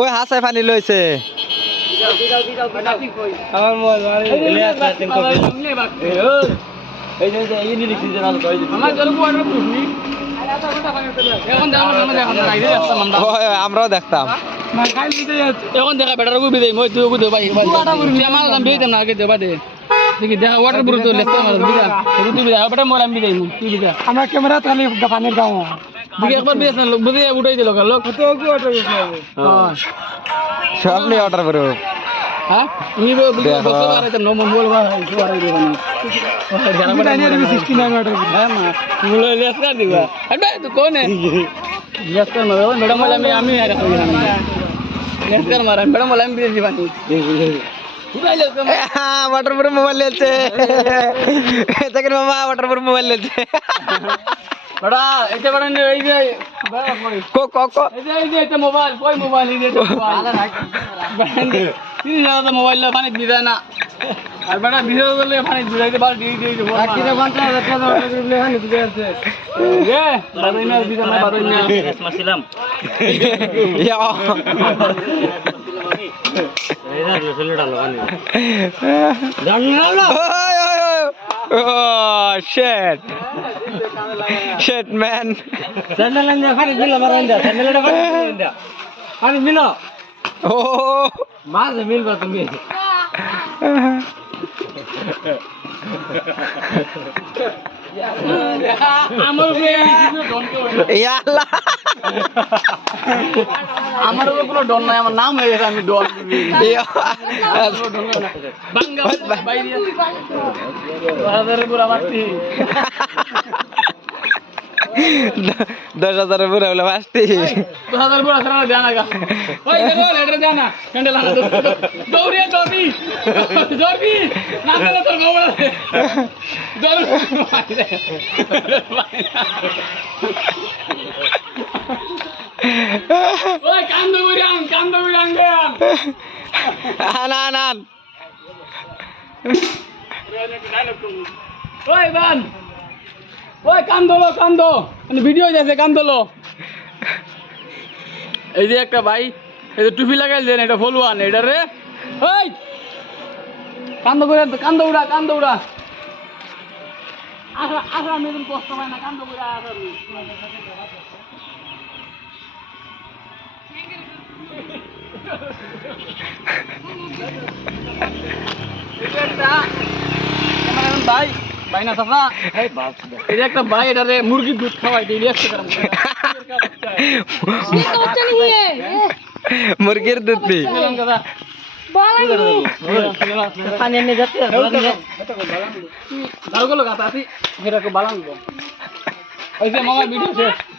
ওই হাসায় পানি লইছে আমার মোবাইল মারি এলে আছে তিন কপি এই যে এই নি লিখছি যে না কই দিছি আমার জল ওয়াটার প্রুফ নি এখন দেখো আমরা দেখো রাইডে আসতাম আমরা আমরাও দেখতাম না খাই দিতে এখন দেখা বেটার কো বিদাই মই তুই কো দে ভাই ওয়াটার প্রুফ আমার দাম বেই দেম না আগে দেবা দে দেখি দেখা ওয়াটার প্রুফ তো লেখতে আমার বিদা তুই বিদা বেটা মোর আমি বিদাই তুই বিদা আমরা ক্যামেরা তালি পানির গাও দেখি একবার বিদাই না লোক বুঝে উঠাই দিল লোক তো কি ওয়াটার প্রুফ হ্যাঁ সব নিয়ে অর্ডার করো হ্যাঁ তুমি বসে আর এটা নম মোবাইল বা আর দিবা না যারা বড় নিয়ে 69 অর্ডার হ্যাঁ মা মোবাইল লেস কর দিবা আরে তুই কোন है লেস কর মারো ম্যাডাম বলে আমি আর কই না লেস কর মারো ম্যাডাম বলে আমি দিবা নি वाटर प्रूफ मोबाइल लेते দেখেন মামা वाटर प्रूफ मोबाइल लेते বড়া এটা বড় এই যে কো কো কো এই যে এটা মোবাইল কই মোবাইল এই যে মোবাইল তিন জায়গা মোবাইল লা পানি দিদা না আর বড়া ভিডিও করলে পানি দিদাইতে পার দিয়ে দিয়ে বাকিটা 50,000 টাকা অর্ডার করলে পানি দিতে আছে এ বারোই না দিদা না বারোই না মারছিলাম ইয়া এইটা রসলে ডালো পানি ডালো oh shit shit man sandal আনতে পানি দিল মারন্দা স্যান্ডেলটা পানি দিল পানি দিল oh মাছ মিলবা তুমি আমার ইয়া আল্লাহ আমার কোনো ডন নাই আমার নাম হয়ে গেছে আমি ডন ইয়া বাঙ্গা বাইরে হাজারে পুরা বাড়তি 10,000 পুরো হলো বাস্তি 2000 পুরা সারা জানা গা ওই দেখো লেটার জানা ক্যান্ডেল আনা দৌড়িয়ে দৌড়ি দৌড়ি না তো তোর গোবর দৌড় ওই কান্দো বুড়াং গে আনান ওই বান ওই কান্দো মানে ভিডিও যাচ্ছে কান্দলো এই যে একটা ভাই এই যে টুপি লাগাই দেন এটা ফলোয়ান এটা রে ওই কান্দো উড়া আসা মেদিন কষ্ট হয় না কান্দো উড়া ভাই ভাই না সাফা এই যে একটা ভাই এটা রে মুরগির দুধ খাওয়াই দিই মুরগির দুধ দি পানি এনে যাচ্ছে ভালো গেল গাতা আছি এটা বালান ওই যে মামা ভিডিও শেষ